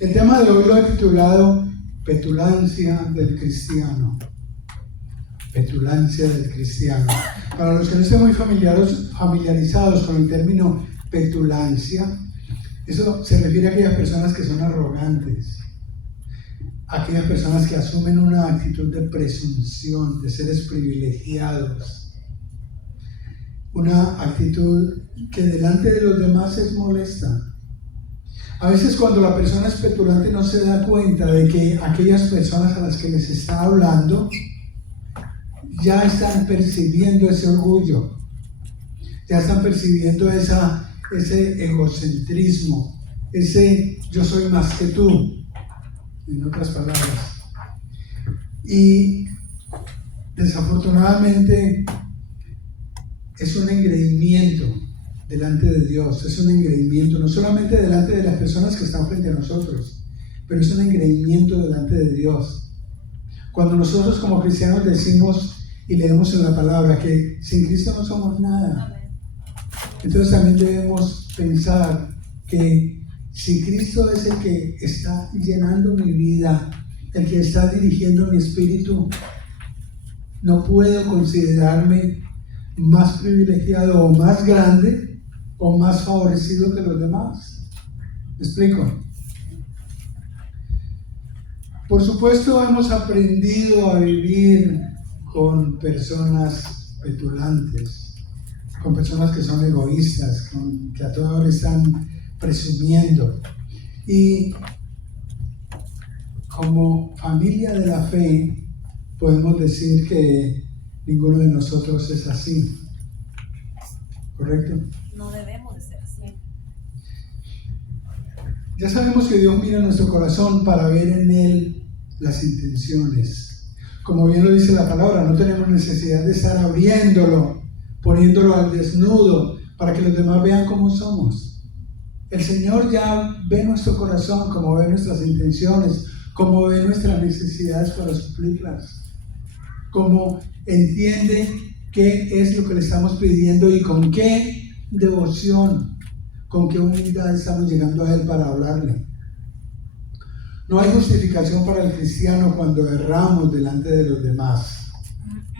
El tema de hoy lo he titulado Petulancia del Cristiano. Petulancia del Cristiano. Para los que no estén muy familiarizados con el término petulancia, eso se refiere a aquellas personas que son arrogantes, aquellas personas que asumen una actitud de presunción, de seres privilegiados, una actitud que delante de los demás es molesta. A veces cuando la persona es petulante no se da cuenta de que aquellas personas a las que les está hablando ya están percibiendo ese orgullo, ya están percibiendo ese egocentrismo, ese yo soy más que tú, en otras palabras. Y desafortunadamente es un engreimiento delante de Dios, es un engreimiento no solamente delante de las personas que están frente a nosotros, pero es un engreimiento delante de Dios. Cuando nosotros como cristianos decimos y leemos en la palabra que sin Cristo no somos nada, entonces también debemos pensar que si Cristo es el que está llenando mi vida, el que está dirigiendo mi espíritu, no puedo considerarme más privilegiado o más grande o más favorecido que los demás. ¿Me explico? Por supuesto, hemos aprendido a vivir con personas petulantes, con personas que son egoístas, que a toda hora están presumiendo. Y como familia de la fe, podemos decir que ninguno de nosotros es así. ¿Correcto? No debemos de ser así. Ya sabemos que Dios mira nuestro corazón para ver en él las intenciones. Como bien lo dice la palabra, no tenemos necesidad de estar abriéndolo, poniéndolo al desnudo para que los demás vean cómo somos. El Señor ya ve nuestro corazón, como ve nuestras intenciones, como ve nuestras necesidades para suplirlas, como entiende qué es lo que le estamos pidiendo y con qué devoción, con qué humildad estamos llegando a Él para hablarle. No hay justificación para el cristiano cuando erramos delante de los demás.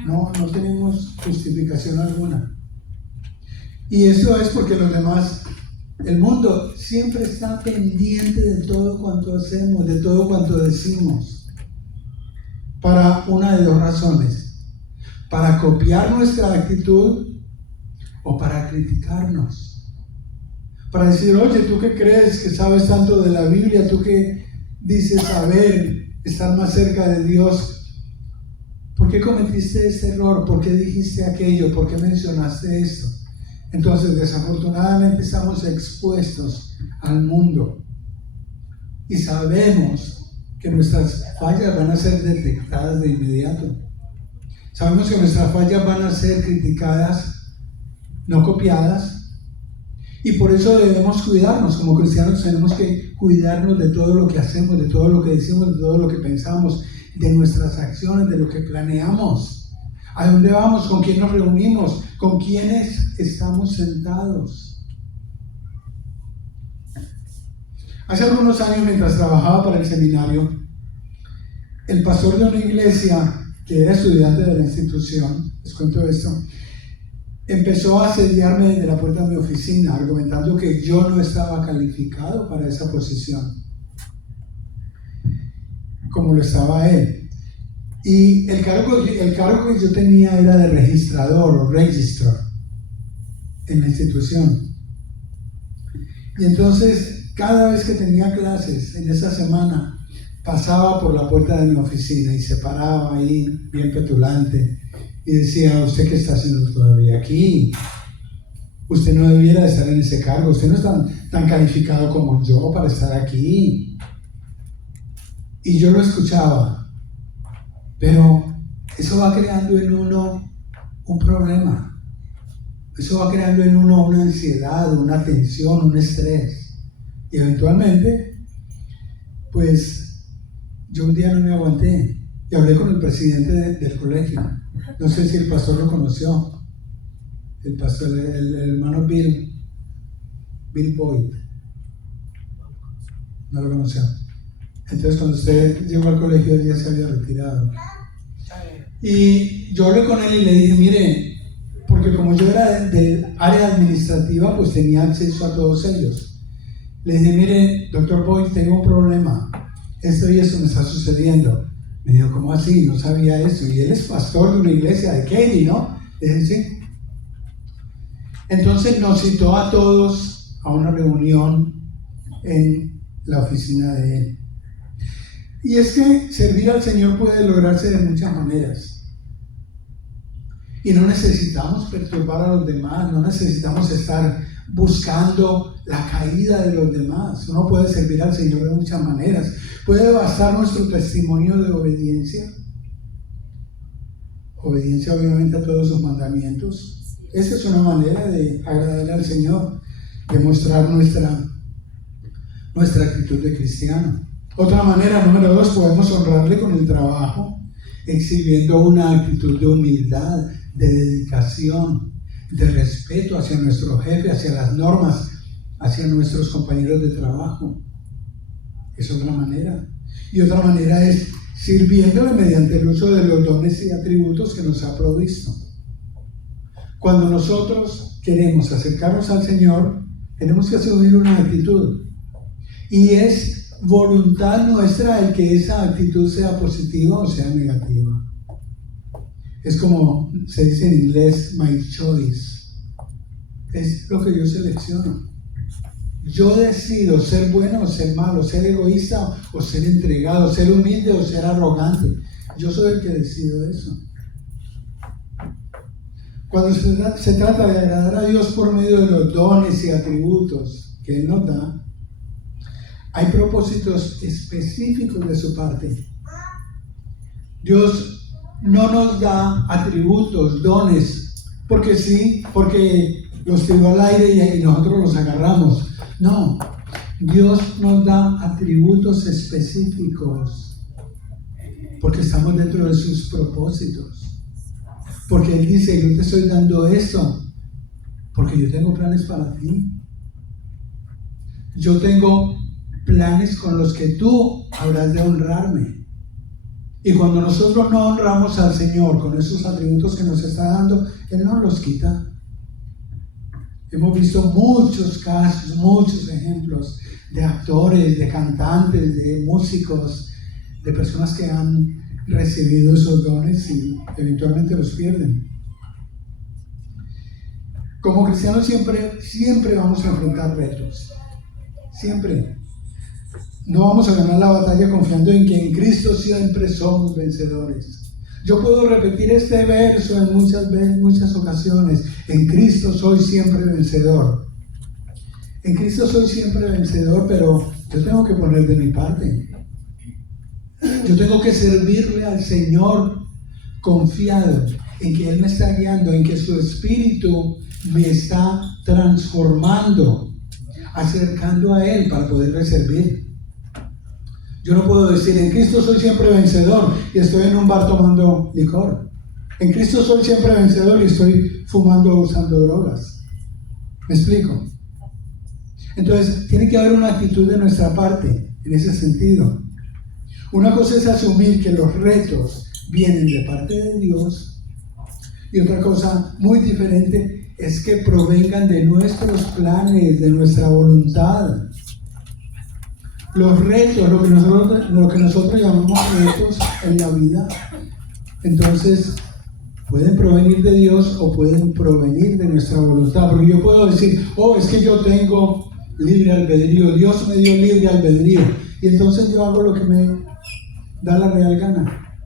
No tenemos justificación alguna. Y eso es porque los demás, el mundo siempre está pendiente de todo cuanto hacemos, de todo cuanto decimos, para una de dos razones: para copiar nuestra actitud o para criticarnos, para decir, oye, ¿tú qué crees que sabes tanto de la Biblia? ¿Tú qué dices saber, estar más cerca de Dios? ¿Por qué cometiste ese error? ¿Por qué dijiste aquello? ¿Por qué mencionaste esto? Entonces, desafortunadamente estamos expuestos al mundo y sabemos que nuestras fallas van a ser detectadas de inmediato. Sabemos que nuestras fallas van a ser criticadas, no copiadas, y por eso debemos cuidarnos. Como cristianos tenemos que cuidarnos de todo lo que hacemos, de todo lo que decimos, de todo lo que pensamos, de nuestras acciones, de lo que planeamos. ¿A dónde vamos? ¿Con quién nos reunimos? ¿Con quiénes estamos sentados? Hace algunos años, mientras trabajaba para el seminario, el pastor de una iglesia que era estudiante de la institución, les cuento esto, empezó a asediarme desde la puerta de mi oficina, argumentando que yo no estaba calificado para esa posición, como lo estaba él. Y el cargo que yo tenía era de registrador o registrar en la institución. Y entonces, cada vez que tenía clases en esa semana, pasaba por la puerta de mi oficina y se paraba ahí, bien petulante, y decía, ¿usted qué está haciendo todavía aquí? Usted no debiera de estar en ese cargo, usted no es tan calificado como yo para estar aquí. Y yo lo escuchaba, pero eso va creando en uno un problema. Eso va creando en uno una ansiedad, una tensión, un estrés. Y eventualmente, pues, yo un día no me aguanté y hablé con el presidente del colegio. No sé si el pastor lo conoció. El pastor, el hermano Bill Boyd. No lo conoció. Entonces cuando usted llegó al colegio él ya se había retirado. Y yo hablé con él y le dije, mire, porque como yo era del área administrativa, pues tenía acceso a todos ellos. Le dije, mire, doctor Boyd, tengo un problema. Esto y esto me está sucediendo. Me dijo, ¿cómo así? No sabía eso. Y él es pastor de una iglesia de Katy, ¿no? Le dije, sí. Entonces nos citó a todos a una reunión en la oficina de él. Y es que servir al Señor puede lograrse de muchas maneras. Y no necesitamos perturbar a los demás, no necesitamos estar buscando la caída de los demás. Uno puede servir al Señor de muchas maneras. Puede bastar nuestro testimonio de obediencia. Obediencia obviamente a todos sus mandamientos. Esa es una manera de agradarle al Señor, de mostrar nuestra actitud de cristiano. Otra manera, número 2, podemos honrarle con el trabajo, exhibiendo una actitud de humildad, de dedicación, de respeto hacia nuestro jefe, hacia las normas, hacia nuestros compañeros de trabajo. Es otra manera. Y otra manera es sirviéndole mediante el uso de los dones y atributos que nos ha provisto. Cuando nosotros queremos acercarnos al Señor, tenemos que asumir una actitud. Y es voluntad nuestra el que esa actitud sea positiva o sea negativa. Es como se dice en inglés, my choice. Es lo que yo selecciono. Yo decido ser bueno o ser malo, ser egoísta o ser entregado, ser humilde o ser arrogante. Yo soy el que decido eso. Cuando se trata de agradar a Dios por medio de los dones y atributos que Él nos da, hay propósitos específicos de su parte. Dios no nos da atributos, dones, porque sí, porque los tiró al aire y nosotros los agarramos. No, Dios nos da atributos específicos, porque estamos dentro de sus propósitos. Porque Él dice, yo te estoy dando eso, porque yo tengo planes para ti. Yo tengo planes con los que tú habrás de honrarme. Y cuando nosotros no honramos al Señor con esos atributos que nos está dando, Él nos los quita. Hemos visto muchos casos, muchos ejemplos de actores, de cantantes, de músicos, de personas que han recibido esos dones y eventualmente los pierden. Como cristianos siempre vamos a enfrentar retos. Siempre. No vamos a ganar la batalla confiando en que en Cristo siempre somos vencedores. Yo puedo repetir este verso en muchas ocasiones. En Cristo soy siempre vencedor. En Cristo soy siempre vencedor, pero yo tengo que poner de mi parte. Yo tengo que servirle al Señor confiado en que Él me está guiando, en que su Espíritu me está transformando, acercando a Él para poderle servir. Yo no puedo decir, en Cristo soy siempre vencedor y estoy en un bar tomando licor. En Cristo soy siempre vencedor y estoy fumando o usando drogas. ¿Me explico? Entonces, tiene que haber una actitud de nuestra parte en ese sentido. Una cosa es asumir que los retos vienen de parte de Dios y otra cosa muy diferente es que provengan de nuestros planes, de nuestra voluntad. Los retos, lo que nosotros llamamos retos en la vida, entonces pueden provenir de Dios o pueden provenir de nuestra voluntad. Porque yo puedo decir, es que yo tengo libre albedrío, Dios me dio libre albedrío, y entonces yo hago lo que me da la real gana,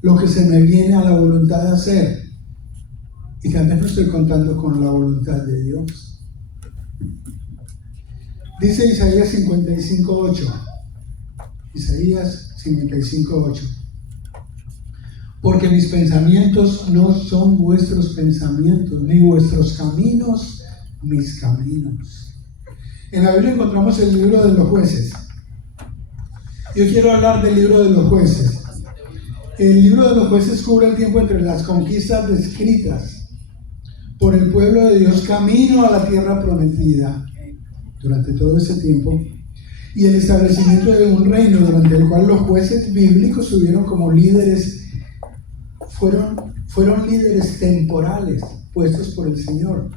lo que se me viene a la voluntad de hacer, y también no estoy contando con la voluntad de Dios. Dice Isaías 55:8. Isaías 55:8. Porque mis pensamientos no son vuestros pensamientos, ni vuestros caminos mis caminos. En la Biblia encontramos el libro de los jueces. Yo quiero hablar del libro de los jueces. El libro de los jueces cubre el tiempo entre las conquistas descritas por el pueblo de Dios camino a la tierra prometida. Durante todo ese tiempo, y el establecimiento de un reino durante el cual los jueces bíblicos tuvieron como líderes, fueron líderes temporales puestos por el Señor.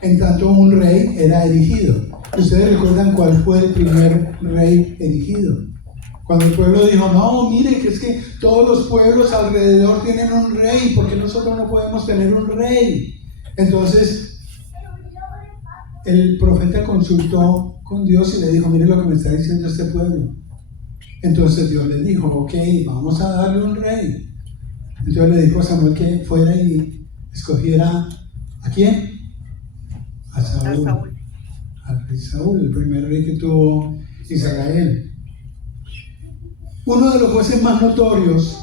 En tanto un rey era erigido. ¿Ustedes recuerdan cuál fue el primer rey erigido? Cuando el pueblo dijo, no, mire, que es que todos los pueblos alrededor tienen un rey, ¿por qué nosotros no podemos tener un rey? Entonces, el profeta consultó con Dios y le dijo, mire lo que me está diciendo este pueblo. Entonces Dios le dijo, ok, vamos a darle un rey. Entonces le dijo a Samuel que fuera y escogiera, ¿a quién? A Saúl. Al rey Saúl, el primer rey que tuvo Israel. Uno de los jueces más notorios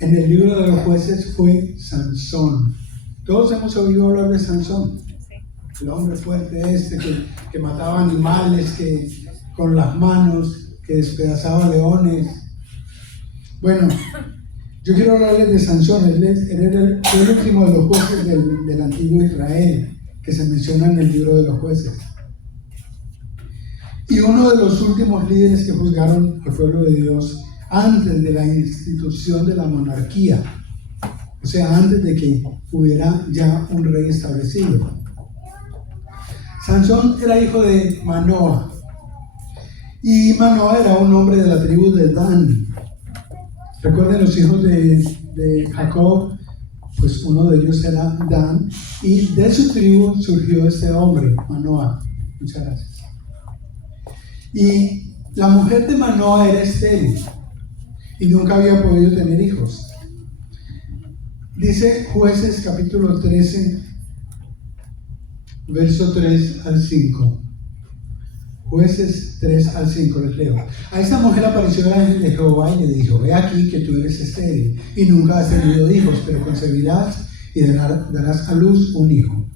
en el libro de los jueces fue Sansón. Todos hemos oído hablar de Sansón. El hombre fuerte que mataba animales, que con las manos, que despedazaba leones. Bueno, yo quiero hablarles de Sansón. Él era el último de los jueces del antiguo Israel, que se menciona en el libro de los jueces. Y uno de los últimos líderes que juzgaron al pueblo de Dios antes de la institución de la monarquía, o sea, antes de que hubiera ya un rey establecido. Sansón era hijo de Manoa, y Manoa era un hombre de la tribu de Dan. Recuerden, los hijos de Jacob, pues uno de ellos era Dan, y de su tribu surgió este hombre, Manoa. Muchas gracias. Y la mujer de Manoa era estéril y nunca había podido tener hijos. Dice Jueces capítulo 13, verso 3 al 5. Jueces 3 al 5, les leo. A esta mujer apareció el ángel de Jehová y le dijo, ve aquí que tú eres estéril y nunca has tenido hijos, pero concebirás y darás a luz un hijo.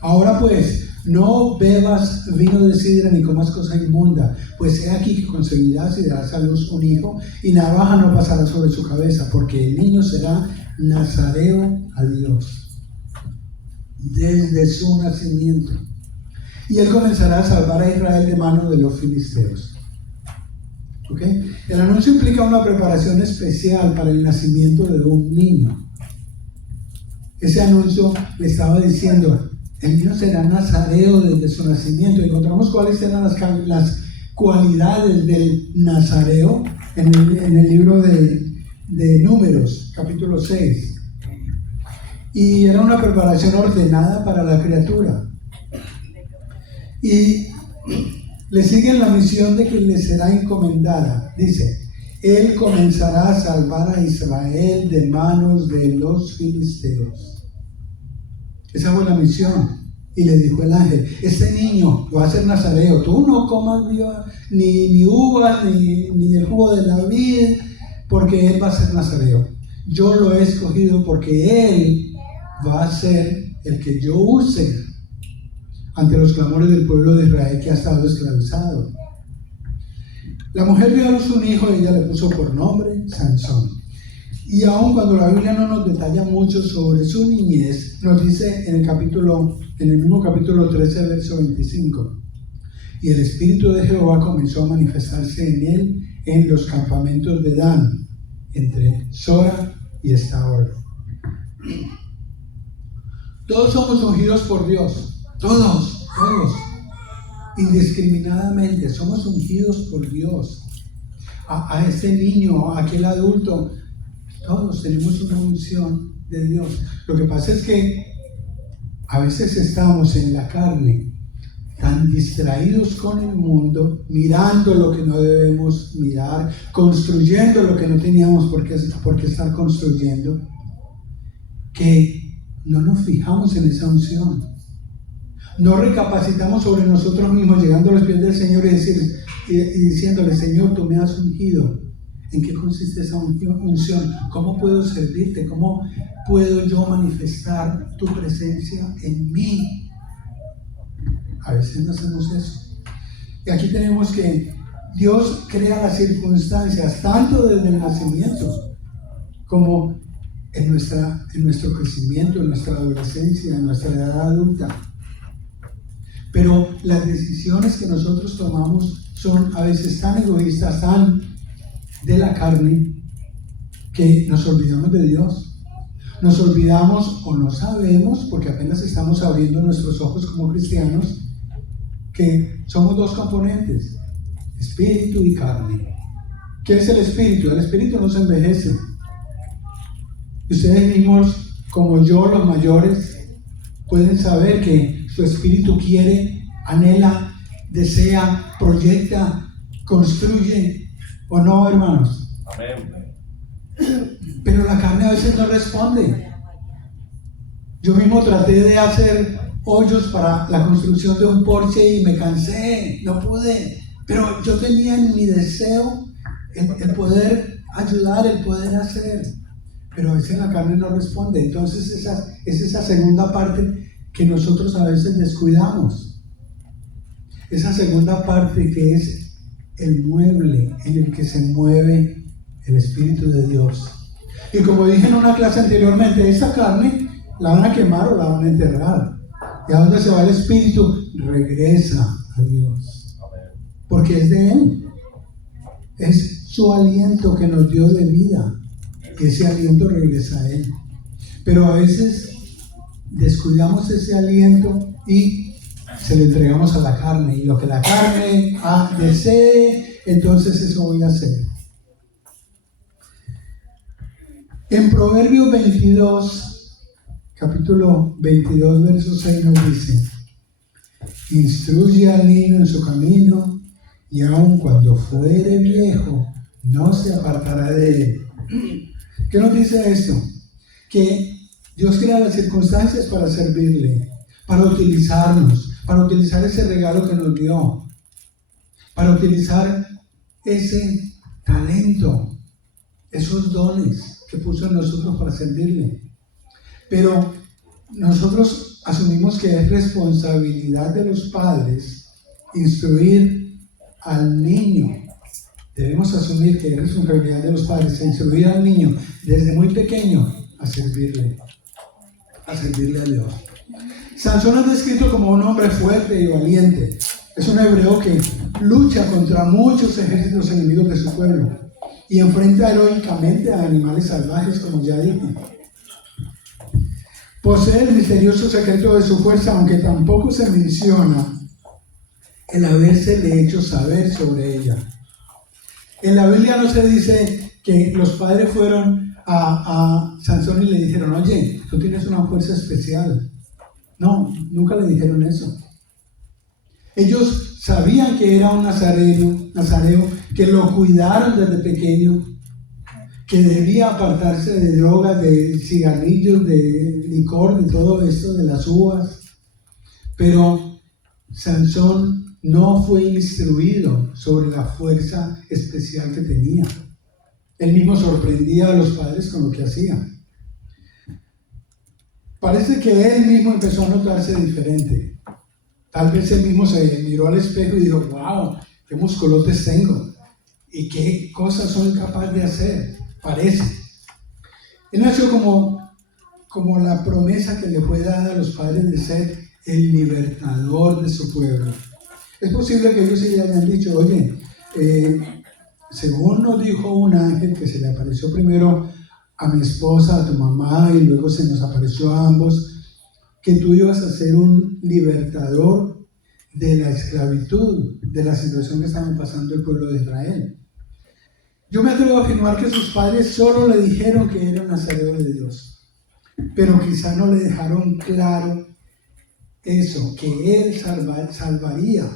Ahora pues, no bebas vino de sidra ni comas cosa inmunda, pues he aquí que concebirás y darás a luz un hijo, y navaja no pasará sobre su cabeza, porque el niño será nazareo a Dios desde su nacimiento, y él comenzará a salvar a Israel de mano de los filisteos. ¿Okay? El anuncio implica una preparación especial para el nacimiento de un niño. Ese anuncio le estaba diciendo, el niño será nazareo desde su nacimiento. Encontramos cuáles eran las cualidades del nazareo en el libro de Números, capítulo 6. Y era una preparación ordenada para la criatura. Y le siguen la misión de que le será encomendada. Dice, él comenzará a salvar a Israel de manos de los filisteos. Esa fue la misión. Y le dijo el ángel, este niño va a ser nazareo, tú no comas ni uvas ni el jugo de la vid, porque él va a ser nazareo. Yo lo he escogido porque él va a ser el que yo use ante los clamores del pueblo de Israel que ha estado esclavizado. La mujer dio a luz un hijo y ella le puso por nombre Sansón. Y aun cuando la Biblia no nos detalla mucho sobre su niñez, nos dice en el mismo capítulo 13, verso 25, y el Espíritu de Jehová comenzó a manifestarse en él en los campamentos de Dan, entre Sora y Estaol. Todos somos ungidos por Dios, todos, indiscriminadamente, somos ungidos por Dios. A este niño, a aquel adulto, todos tenemos una unción de Dios. Lo que pasa es que a veces estamos en la carne, tan distraídos con el mundo, mirando lo que no debemos mirar, construyendo lo que no teníamos por qué estar construyendo, que no nos fijamos en esa unción. No recapacitamos sobre nosotros mismos, llegando a los pies del Señor y diciéndole, Señor, tú me has ungido. ¿En qué consiste esa unción? ¿Cómo puedo servirte? ¿Cómo puedo yo manifestar tu presencia en mí? A veces no hacemos eso. Y aquí tenemos que Dios crea las circunstancias, tanto desde el nacimiento, como en nuestro crecimiento, en nuestra adolescencia, en nuestra edad adulta. Pero las decisiones que nosotros tomamos son a veces tan egoístas, tan de la carne, que nos olvidamos de Dios. Nos olvidamos o no sabemos, porque apenas estamos abriendo nuestros ojos como cristianos, que somos dos componentes, espíritu y carne. ¿Qué es el espíritu? El espíritu no se envejece. Ustedes mismos, como yo, los mayores, pueden saber que su espíritu quiere, anhela, desea, proyecta, construye, ¿o no, hermanos? Amén. Pero la carne a veces no responde. Yo mismo traté de hacer hoyos para la construcción de un porche y me cansé, no pude. Pero yo tenía en mi deseo el poder ayudar, el poder hacer. Pero a veces la carne no responde. Entonces es esa segunda parte que nosotros a veces descuidamos. Esa segunda parte que es el mueble en el que se mueve el Espíritu de Dios. Y como dije en una clase anteriormente, esa carne la van a quemar o la van a enterrar. ¿Y a dónde se va el Espíritu? Regresa a Dios. Porque es de Él. Es su aliento que nos dio de vida. Y ese aliento regresa a Él. Pero a veces descuidamos ese aliento y se lo entregamos a la carne. Y lo que la carne desee, entonces eso voy a hacer. En Proverbios 22, capítulo 22, verso 6 nos dice: instruye al niño en su camino, y aun cuando fuere viejo, no se apartará de él. ¿Qué nos dice esto? Que Dios crea las circunstancias para servirle, para utilizarnos, para utilizar ese regalo que nos dio, para utilizar ese talento, esos dones que puso en nosotros para servirle. Pero nosotros asumimos que es responsabilidad de los padres instruir al niño. Debemos asumir que es responsabilidad de los padres instruir al niño desde muy pequeño a servirle a Dios. Sansón es descrito como un hombre fuerte y valiente. Es un hebreo que lucha contra muchos ejércitos enemigos de su pueblo y enfrenta heroicamente a animales salvajes, como ya dije. Posee el misterioso secreto de su fuerza, aunque tampoco se menciona el habérsele hecho saber sobre ella. En la Biblia no se dice que los padres fueron a Sansón y le dijeron: oye, tú tienes una fuerza especial. No, nunca le dijeron eso. Ellos sabían que era un nazareo, que lo cuidaron desde pequeño, que debía apartarse de drogas, de cigarrillos, de licor, de todo esto, de las uvas. Pero Sansón no fue instruido sobre la fuerza especial que tenía. Él mismo sorprendía a los padres con lo que hacía. Parece que él mismo empezó a notarse diferente. Tal vez él mismo se miró al espejo y dijo: wow, qué musculotes tengo y qué cosas soy capaz de hacer. Parece. Él nació como la promesa que le fue dada a los padres de ser el libertador de su pueblo. Es posible que ellos sí le hayan dicho: oye, según nos dijo un ángel que se le apareció primero a mi esposa, a tu mamá, y luego se nos apareció a ambos, que tú ibas a ser un libertador de la esclavitud, de la situación que estaban pasando el pueblo de Israel. Yo me atrevo a afirmar que sus padres solo le dijeron que era un nazareo de Dios, pero quizá no le dejaron claro eso, que él salvaría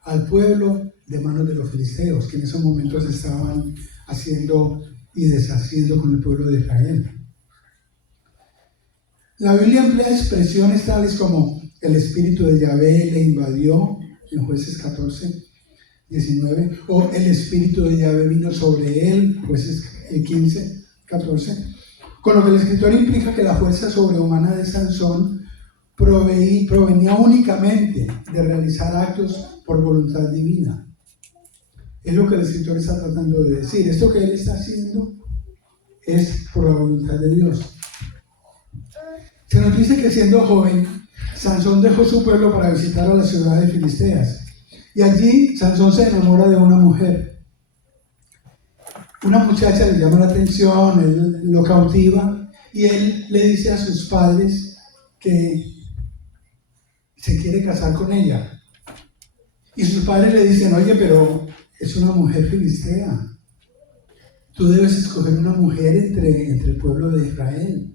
al pueblo de manos de los filisteos, que en esos momentos estaban haciendo y deshaciendo con el pueblo de Israel. La Biblia emplea expresiones tales como el espíritu de Yahvé le invadió, en Jueces 14, 19, o el espíritu de Yahvé vino sobre él, Jueces 15, 14, con lo que el escritor implica que la fuerza sobrehumana de Sansón provenía únicamente de realizar actos por voluntad divina. Es lo que el escritor está tratando de decir. Esto que él está haciendo es por la voluntad de Dios. Se nos dice que siendo joven Sansón dejó su pueblo para visitar a la ciudad de Filisteas. Y allí Sansón se enamora de una mujer. Una muchacha le llama la atención, él lo cautiva y él le dice a sus padres que se quiere casar con ella. Y sus padres le dicen, oye, pero es una mujer filistea. Tú debes escoger una mujer entre el pueblo de Israel.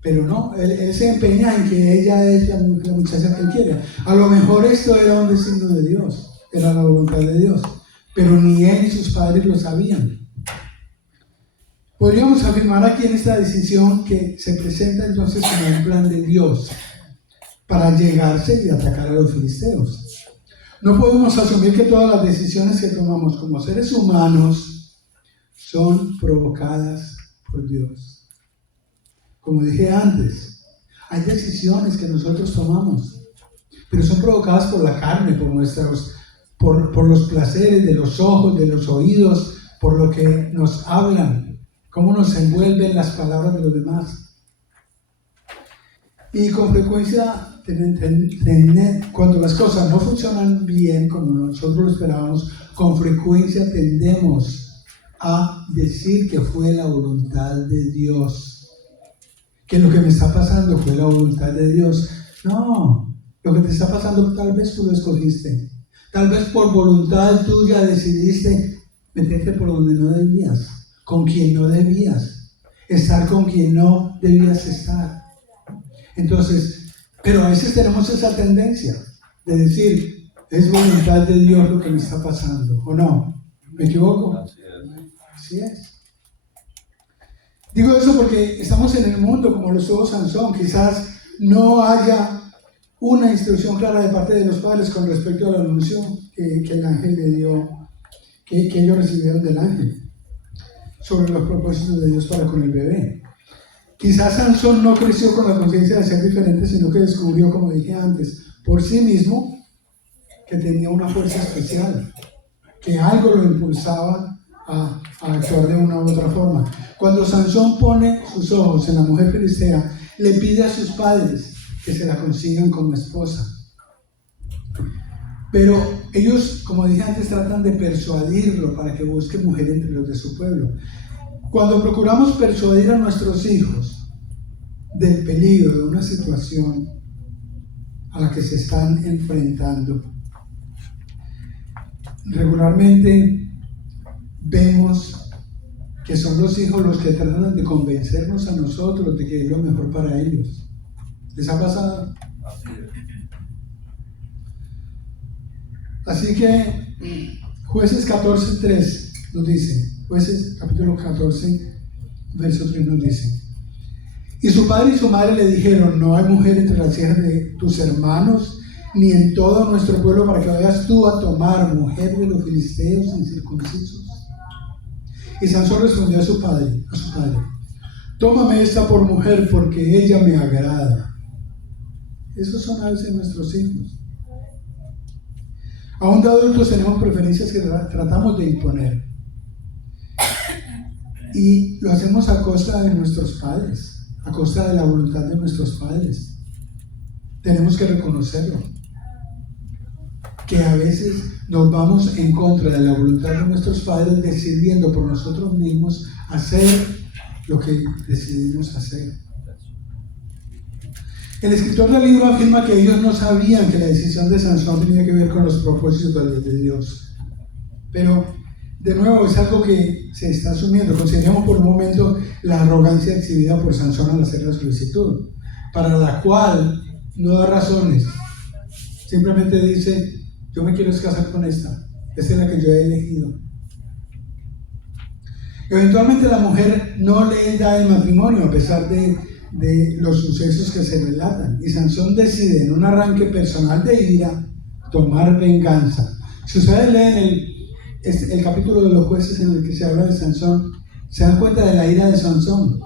Pero no, él se empeña en que ella es la muchacha que él quiere. A lo mejor esto era un designio de Dios, era la voluntad de Dios. Pero ni él ni sus padres lo sabían. Podríamos afirmar aquí en esta decisión que se presenta entonces como un plan de Dios para llegarse y atacar a los filisteos. No podemos asumir que todas las decisiones que tomamos como seres humanos son provocadas por Dios. Como dije antes, hay decisiones que nosotros tomamos, pero son provocadas por la carne, por los placeres de los ojos, de los oídos, por lo que nos hablan, cómo nos envuelven las palabras de los demás. Y con frecuencia, cuando las cosas no funcionan bien como nosotros lo esperábamos, con frecuencia tendemos a decir que fue la voluntad de Dios, que lo que me está pasando fue la voluntad de Dios. No, lo que te está pasando tal vez tú lo escogiste, tal vez por voluntad tuya decidiste meterte por donde no debías, con quien no debías, estar con quien no debías estar. Entonces, pero a veces tenemos esa tendencia de decir, es voluntad de Dios lo que me está pasando, ¿o no? ¿Me equivoco? Así es. Digo eso porque estamos en el mundo como lo estuvo Sansón. Quizás no haya una instrucción clara de parte de los padres con respecto a la anuncio que el ángel le dio, que ellos recibieron del ángel, sobre los propósitos de Dios para con el bebé. Quizás Sansón no creció con la conciencia de ser diferente, sino que descubrió, como dije antes, por sí mismo, que tenía una fuerza especial, que algo lo impulsaba a actuar de una u otra forma. Cuando Sansón pone sus ojos en la mujer filistea, le pide a sus padres que se la consigan como esposa. Pero ellos, como dije antes, tratan de persuadirlo para que busque mujer entre los de su pueblo. Cuando procuramos persuadir a nuestros hijos del peligro de una situación a la que se están enfrentando, regularmente vemos que son los hijos los que tratan de convencernos a nosotros de que es lo mejor para ellos. ¿Les ha pasado? Así que Jueces 14:3 nos dice, Jueces capítulo 14, verso 3 nos dice: y su padre y su madre le dijeron, no hay mujer entre las hijas de tus hermanos, ni en todo nuestro pueblo, para que vayas tú a tomar mujer de los filisteos incircuncisos. Y Sansón respondió a su padre, tómame esta por mujer, porque ella me agrada. Esos son a veces nuestros hijos. Aún de adultos tenemos preferencias que tratamos de imponer. Y lo hacemos a costa de nuestros padres, a costa de la voluntad de nuestros padres. Tenemos que reconocerlo, que a veces nos vamos en contra de la voluntad de nuestros padres, decidiendo por nosotros mismos hacer lo que decidimos hacer. El escritor del libro afirma que ellos no sabían que la decisión de Sansón tenía que ver con los propósitos de Dios. Pero, de nuevo, es algo que se está asumiendo. Consideremos por un momento la arrogancia exhibida por Sansón al hacer la solicitud, para la cual no da razones. Simplemente dice, yo me quiero casar con esta es la que yo he elegido. Eventualmente la mujer no le da el matrimonio a pesar de los sucesos que se relatan, y Sansón decide en un arranque personal de ira tomar venganza. Si ustedes leen el capítulo de los jueces en el que se habla de Sansón, se dan cuenta de la ira de Sansón,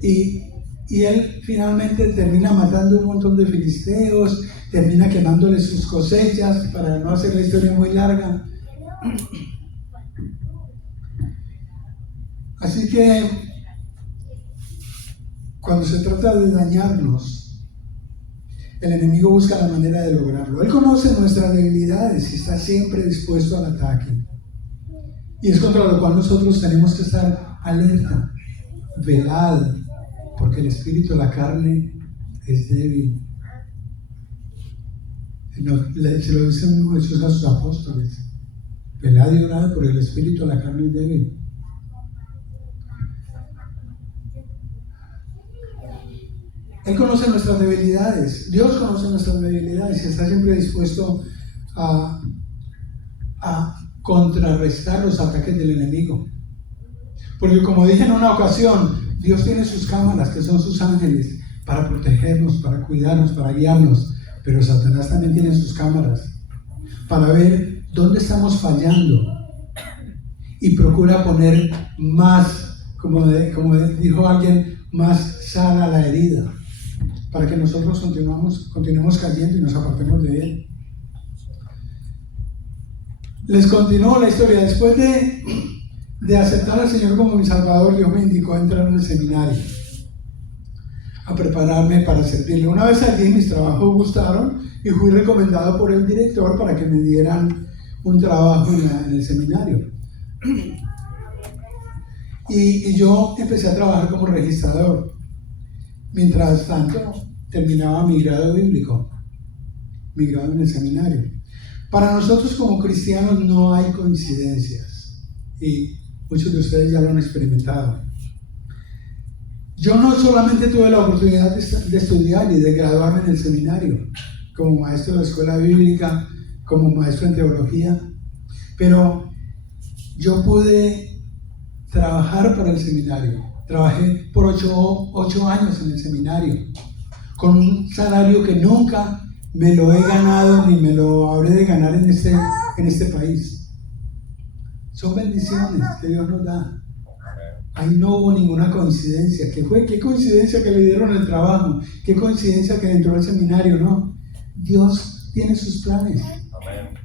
y él finalmente termina matando un montón de filisteos, termina quemándole sus cosechas, para no hacer la historia muy larga. Así que cuando se trata de dañarnos, el enemigo busca la manera de lograrlo. Él conoce nuestras debilidades y está siempre dispuesto al ataque. Y es contra lo cual nosotros tenemos que estar alerta, velad, porque el espíritu de la carne es débil. Se lo dice mismo Jesús a sus apóstoles: velad y orad, porque el espíritu de la carne es débil. Él conoce nuestras debilidades, Dios conoce nuestras debilidades y está siempre dispuesto a contrarrestar los ataques del enemigo. Porque como dije en una ocasión, Dios tiene sus cámaras, que son sus ángeles, para protegernos, para cuidarnos, para guiarnos. Pero Satanás también tiene sus cámaras para ver dónde estamos fallando y procura poner más, como dijo alguien, más sal a la herida, para que nosotros continuemos cayendo y nos apartemos de él. Les continúo la historia. Después de aceptar al Señor como mi Salvador, Dios me indicó a entrar en el seminario, a prepararme para servirle. Una vez allí mis trabajos gustaron y fui recomendado por el director para que me dieran un trabajo en el seminario. Y yo empecé a trabajar como registrador. Mientras tanto, terminaba mi grado bíblico, mi grado en el seminario. Para nosotros como cristianos no hay coincidencias y muchos de ustedes ya lo han experimentado. Yo no solamente tuve la oportunidad de estudiar y de graduarme en el seminario como maestro de la escuela bíblica, como maestro en teología, pero yo pude trabajar para el seminario. Trabajé por 8 años en el seminario con un salario que nunca me lo he ganado ni me lo habré de ganar en este país. Son bendiciones que Dios nos da. Ahí no hubo ninguna coincidencia. ¿Qué coincidencia que le dieron el trabajo? ¿Qué coincidencia que entró al seminario? No. Dios tiene sus planes.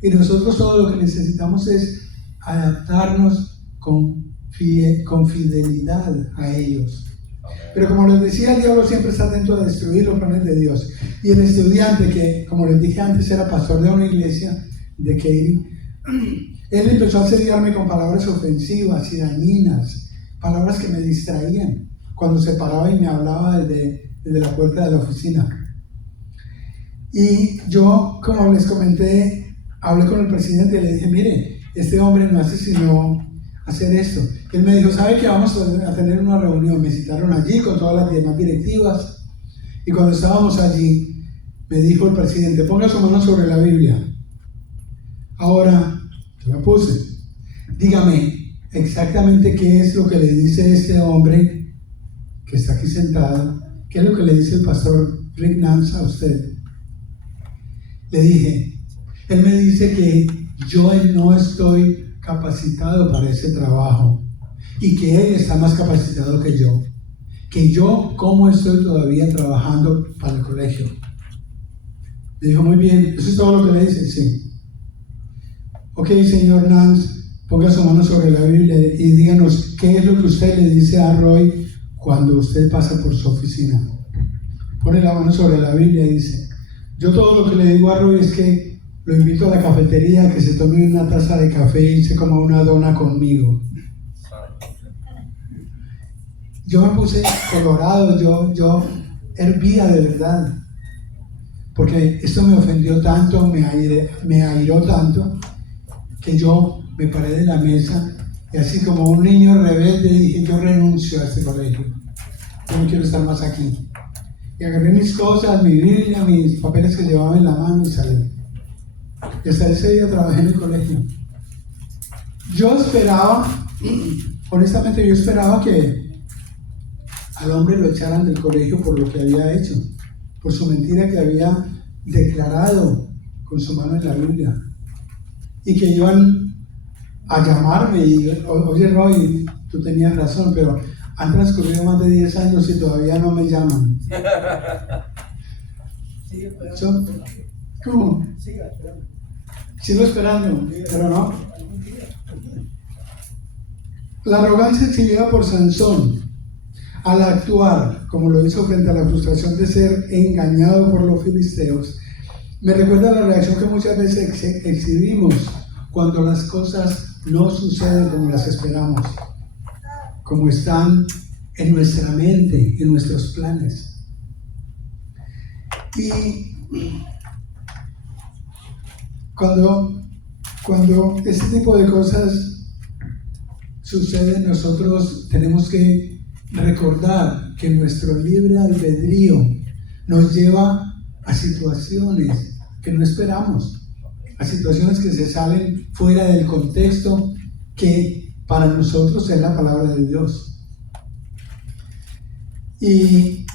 Y nosotros todo lo que necesitamos es adaptarnos con fidelidad a ellos. Pero como les decía, el diablo siempre está atento a destruir los planes de Dios. Y el estudiante que, como les dije antes, era pastor de una iglesia de Katy, él empezó a asediarme con palabras ofensivas y dañinas, palabras que me distraían cuando se paraba y me hablaba desde la puerta de la oficina. Y yo, como les comenté, hablé con el presidente y le dije: mire, este hombre no hace sino hacer esto. Él me dijo: ¿sabe que vamos a tener una reunión? Me citaron allí con todas las demás directivas, y cuando estábamos allí me dijo el presidente: ponga su mano sobre la Biblia. Ahora, yo la puse. Dígame exactamente qué es lo que le dice este hombre que está aquí sentado, qué es lo que le dice el pastor Rick Nance a usted. Le dije: él me dice que yo no estoy capacitado para ese trabajo y que él está más capacitado que yo cómo estoy todavía trabajando para el colegio. Le dijo: muy bien, ¿eso es todo lo que le dice? Sí. Ok, señor Nance, ponga su mano sobre la Biblia y díganos qué es lo que usted le dice a Roy cuando usted pasa por su oficina. Pone la mano sobre la Biblia y dice: yo todo lo que le digo a Roy es que lo invito a la cafetería a que se tome una taza de café y se coma una dona conmigo. Yo me puse colorado, yo hervía de verdad, porque esto me ofendió tanto, me airó tanto, que yo me paré de la mesa y así como un niño rebelde dije: yo renuncio a este colegio, yo no quiero estar más aquí. Y agarré mis cosas, mi Biblia, mis papeles que llevaba en la mano y salí. Y hasta ese día trabajé en el colegio. Yo esperaba, honestamente yo esperaba que al hombre lo echaran del colegio por lo que había hecho, por su mentira que había declarado con su mano en la Biblia, y que iban a llamarme y: oye Roy, tú tenías razón, pero han transcurrido más de 10 años y todavía no me llaman. ¿Cómo? Sigo esperando, pero no. La arrogancia se llega por Sansón. Al actuar, como lo hizo frente a la frustración de ser engañado por los filisteos, me recuerda la reacción que muchas veces exhibimos cuando las cosas no suceden como las esperamos, como están en nuestra mente, en nuestros planes. Y cuando este tipo de cosas suceden, nosotros tenemos que recordar que nuestro libre albedrío nos lleva a situaciones que no esperamos, a situaciones que se salen fuera del contexto que para nosotros es la palabra de Dios. Y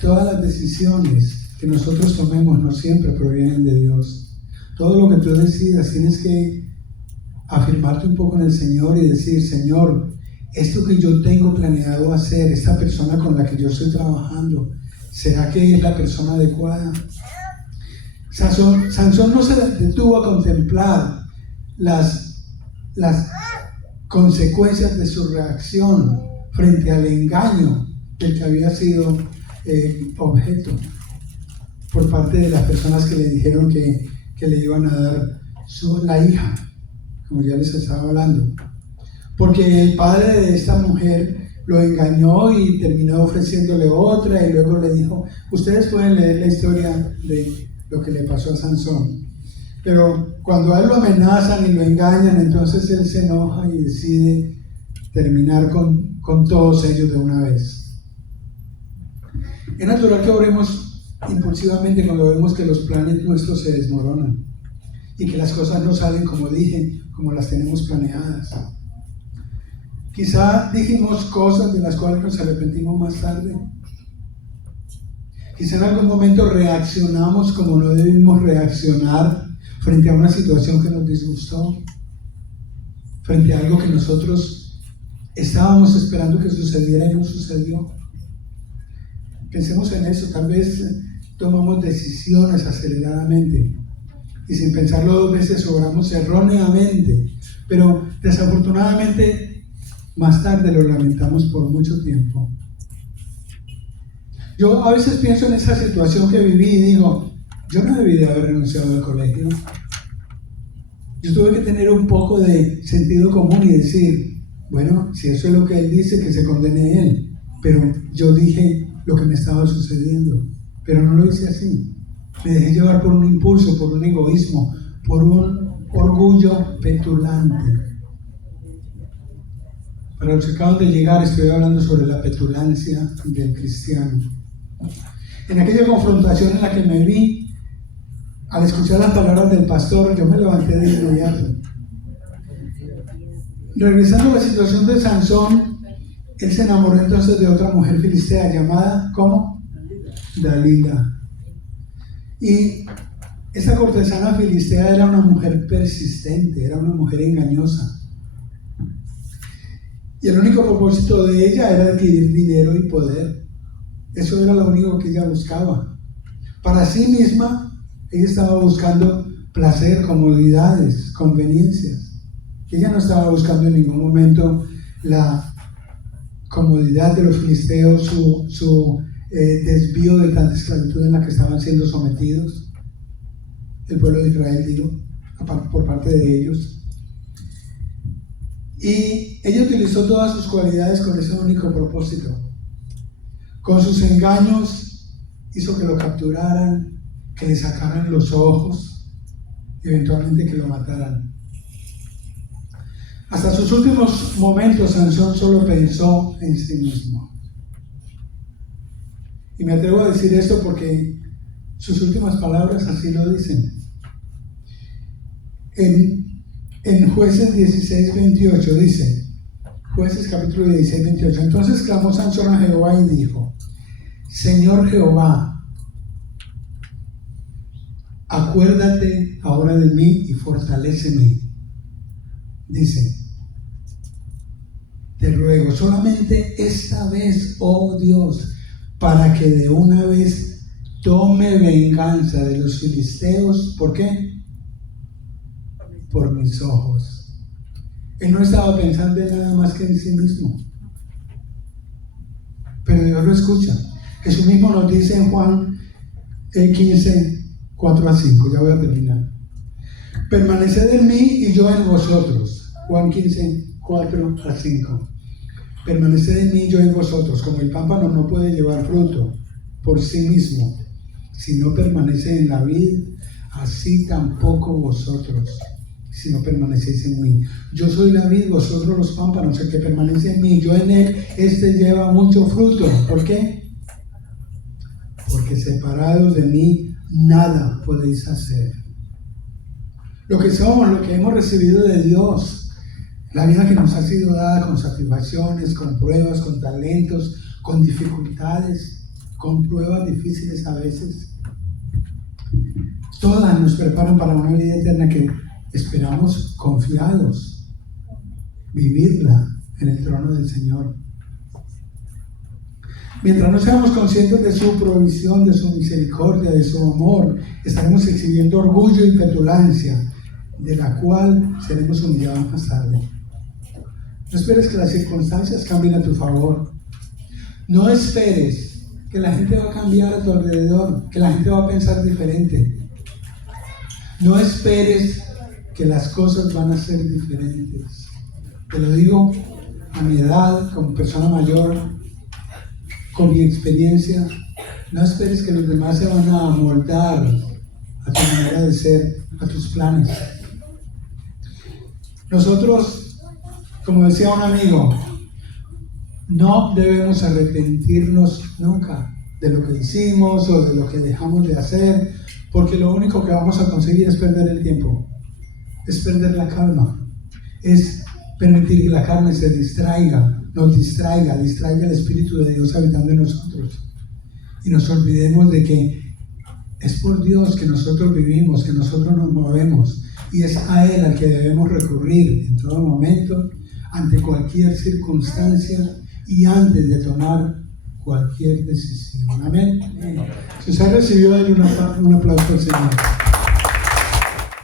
todas las decisiones que nosotros tomemos no siempre provienen de Dios. Todo lo que tú decidas tienes que afirmarte un poco en el Señor y decir: Señor, esto que yo tengo planeado hacer, esta persona con la que yo estoy trabajando, ¿será que es la persona adecuada? Sansón no se detuvo a contemplar las consecuencias de su reacción frente al engaño del que había sido objeto por parte de las personas que le dijeron que le iban a dar la hija, como ya les estaba hablando, porque el padre de esta mujer lo engañó y terminó ofreciéndole otra, y luego le dijo, ustedes pueden leer la historia de lo que le pasó a Sansón, pero cuando a él lo amenazan y lo engañan, entonces él se enoja y decide terminar con todos ellos de una vez. Es natural que oremos impulsivamente cuando vemos que los planes nuestros se desmoronan y que las cosas no salen como dije, como las tenemos planeadas. Quizá dijimos cosas de las cuales nos arrepentimos más tarde. Quizá en algún momento reaccionamos como no debimos reaccionar frente a una situación que nos disgustó, frente a algo que nosotros estábamos esperando que sucediera y no sucedió. Pensemos en eso. Tal vez tomamos decisiones aceleradamente y sin pensarlo dos veces obramos erróneamente, pero desafortunadamente más tarde lo lamentamos por mucho tiempo. Yo a veces pienso en esa situación que viví y digo, yo no debí de haber renunciado al colegio. Yo tuve que tener un poco de sentido común y decir, bueno, si eso es lo que él dice, que se condene él. Pero yo dije lo que me estaba sucediendo, pero no lo hice así. Me dejé llevar por un impulso, por un egoísmo, por un orgullo petulante. Para los que acaban de llegar, estoy hablando sobre la petulancia del cristiano. En aquella confrontación en la que me vi, al escuchar las palabras del pastor, yo me levanté de inmediato. Regresando a la situación de Sansón, él se enamoró entonces de otra mujer filistea llamada, ¿cómo? Dalila. Y esa cortesana filistea era una mujer persistente, era una mujer engañosa. Y el único propósito de ella era adquirir dinero y poder. Eso era lo único que ella buscaba. Para sí misma, ella estaba buscando placer, comodidades, conveniencias. Ella no estaba buscando en ningún momento la comodidad de los filisteos, su desvío de tanta esclavitud en la que estaban siendo sometidos el pueblo de Israel, digo, por parte de ellos. Y ella utilizó todas sus cualidades con ese único propósito. Con sus engaños hizo que lo capturaran, que le sacaran los ojos, eventualmente que lo mataran. Hasta sus últimos momentos, Sansón solo pensó en sí mismo. Y me atrevo a decir esto porque sus últimas palabras así lo dicen. En Jueces 16:28 dice, Jueces capítulo 16:28, entonces clamó Sansón a Jehová y dijo, Señor Jehová, acuérdate ahora de mí y fortaléceme. Dice, te ruego solamente esta vez, oh Dios, para que de una vez tome venganza de los filisteos. ¿Por qué? Por mis ojos. Él no estaba pensando en nada más que en sí mismo. pero Dios lo escucha. Jesús mismo nos dice en Juan 15, 4 a 5, ya voy a terminar. Permaneced en mí y yo en vosotros. Juan 15, 4 a 5. Permaneced en mí y yo en vosotros. Como el pámpano no puede llevar fruto por sí mismo, si no permanece en la vid, así tampoco vosotros, si no permanecéis en mí. Yo soy la vid, vosotros los pámpanos. El que permanece en mí, yo en él, este lleva mucho fruto. ¿Por qué? Porque separados de mí, nada podéis hacer. Lo que somos, lo que hemos recibido de Dios, la vida que nos ha sido dada con satisfacciones, con pruebas, con talentos, con dificultades, con pruebas difíciles a veces, todas nos preparan para una vida eterna que esperamos confiados vivirla en el trono del Señor. Mientras no seamos conscientes de su provisión, de su misericordia, de su amor, estaremos exhibiendo orgullo y petulancia, de la cual seremos humillados más tarde. No esperes que las circunstancias cambien a tu favor. No esperes que la gente va a cambiar a tu alrededor, que la gente va a pensar diferente. No esperes que las cosas van a ser diferentes. Te lo digo a mi edad, como persona mayor, con mi experiencia. No esperes que los demás se van a amoldar a tu manera de ser, a tus planes. Nosotros, como decía un amigo, no debemos arrepentirnos nunca de lo que hicimos o de lo que dejamos de hacer, porque lo único que vamos a conseguir es perder el tiempo, es perder la calma, es permitir que la carne se distraiga, nos distraiga el Espíritu de Dios habitando en nosotros, y nos olvidemos de que es por Dios que nosotros vivimos, que nosotros nos movemos, y es a Él al que debemos recurrir en todo momento, ante cualquier circunstancia y antes de tomar cualquier decisión. Amén. Si usted recibió un aplauso al Señor.